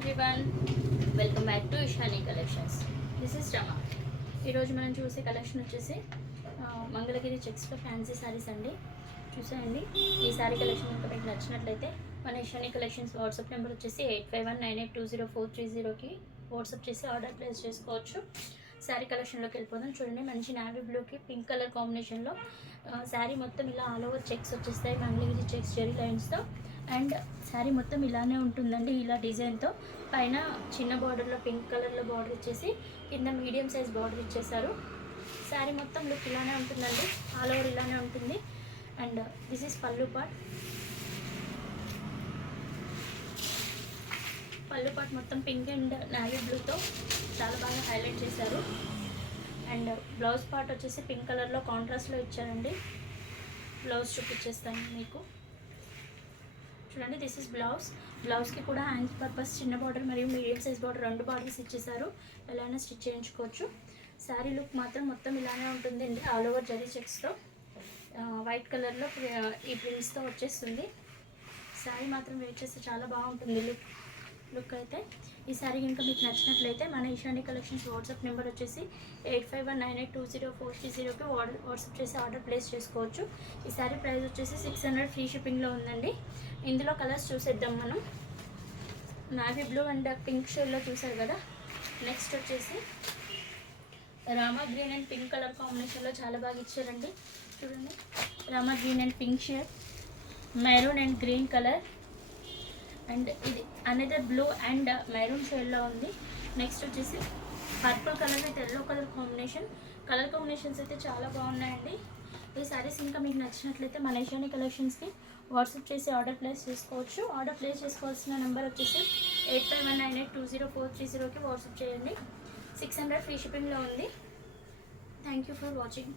Everyone, welcome back to Ishani collections. This is Rama. ఈరోజు మనం చూసే కలెక్షన్ వచ్చేసి మంగళగిరి చెక్స్లో ఫ్యాన్సీ శారీస్ అండి. చూసేయండి. ఈ శారీ కలెక్షన్ కనుక మీకు నచ్చినట్లయితే మన ఇషానీ కలెక్షన్స్ వాట్సాప్ నెంబర్ వచ్చేసి 8519820430కి వాట్సాప్ చేసి ఆర్డర్ ప్లేస్ చేసుకోవచ్చు. శారీ కలెక్షన్లోకి వెళ్ళిపోదాం. చూడండి, మంచి నావీ బ్లూకి పింక్ కలర్ కాంబినేషన్లో శారీ మొత్తం ఇలా ఆల్ ఓవర్ చెక్స్ వచ్చేస్తాయి, మంగళగిరి చెక్స్ జెరీ లైన్స్తో. అండ్ శారీ మొత్తం ఇలానే ఉంటుందండి, ఇలా డిజైన్తో. పైన చిన్న బార్డర్లో పింక్ కలర్లో బార్డర్ ఇచ్చేసి కింద మీడియం సైజ్ బార్డర్ ఇచ్చేసారు. శారీ మొత్తం లుక్ ఇలానే ఉంటుందండి, ఆల్ ఓవర్ ఇలానే ఉంటుంది. అండ్ దిస్ ఈజ్ పళ్ళు పార్ట్. పళ్ళు పార్ట్ మొత్తం పింక్ అండ్ నావీ బ్లూతో చాలా బాగా హైలైట్ చేశారు. అండ్ బ్లౌజ్ పార్ట్ వచ్చేసి పింక్ కలర్లో కాంట్రాస్ట్లో ఇచ్చారండి. బ్లౌజ్ చూపించేస్తాను మీకు. చూడండి, దిస్ ఇస్ బ్లౌజ్. బ్లౌజ్కి కూడా హ్యాండ్స్ పర్పస్ చిన్న బార్డర్ మరియు మీడియం సైజ్ బార్డర్, రెండు బార్డర్స్ ఇచ్చేసారు. ఎలానే స్టిచ్ చేయించుకోవచ్చు. శారీ లుక్ మాత్రం మొత్తం ఇలానే ఉంటుందండి, ఆల్ ఓవర్ జరీ చెక్స్తో వైట్ కలర్లో ఈ ప్రింట్స్తో వచ్చేస్తుంది. శారీ మాత్రం వేర్ చేస్తే చాలా బాగుంటుంది లుక్ అయితే. ఈ శారీ కనుక మీకు నచ్చినట్లయితే మన ఇషానీ కలెక్షన్స్ వాట్సాప్ నెంబర్ వచ్చేసి 8519820430కి వాట్సాప్ చేసి ఆర్డర్ ప్లేస్ చేసుకోవచ్చు. ఈ శారీ ప్రైస్ వచ్చేసి 600 ఫ్రీ షిప్పింగ్లో ఉందండి. ఇందులో కలర్స్ చూసేద్దాం మనం. నావీ బ్లూ అండ్ పింక్ షేడ్లో చూసారు కదా. నెక్స్ట్ వచ్చేసి Rama green and pink colour కాంబినేషన్లో చాలా బాగా ఇచ్చారండి. చూడండి, Rama green and pink shade, maroon and green colour, and ఇది అనదర్ బ్లూ అండ్ మెరూన్ షేడ్లో ఉంది. నెక్స్ట్ వచ్చేసి purple colour with yellow colour combinations అయితే చాలా బాగున్నాయండి. ఈ శారీస్ ఇంకా మీకు నచ్చినట్లయితే మన ఇషానీ కలెక్షన్స్కి వాట్సాప్ చేసి ఆర్డర్ ప్లేస్ చేసుకోవచ్చు. ఆర్డర్ ప్లేస్ చేసుకోవాల్సిన నెంబర్ వచ్చేసి 8519820430కి వాట్సాప్ చేయండి. 600 ఫ్రీ షిప్పింగ్లో ఉంది. Thank you for watching.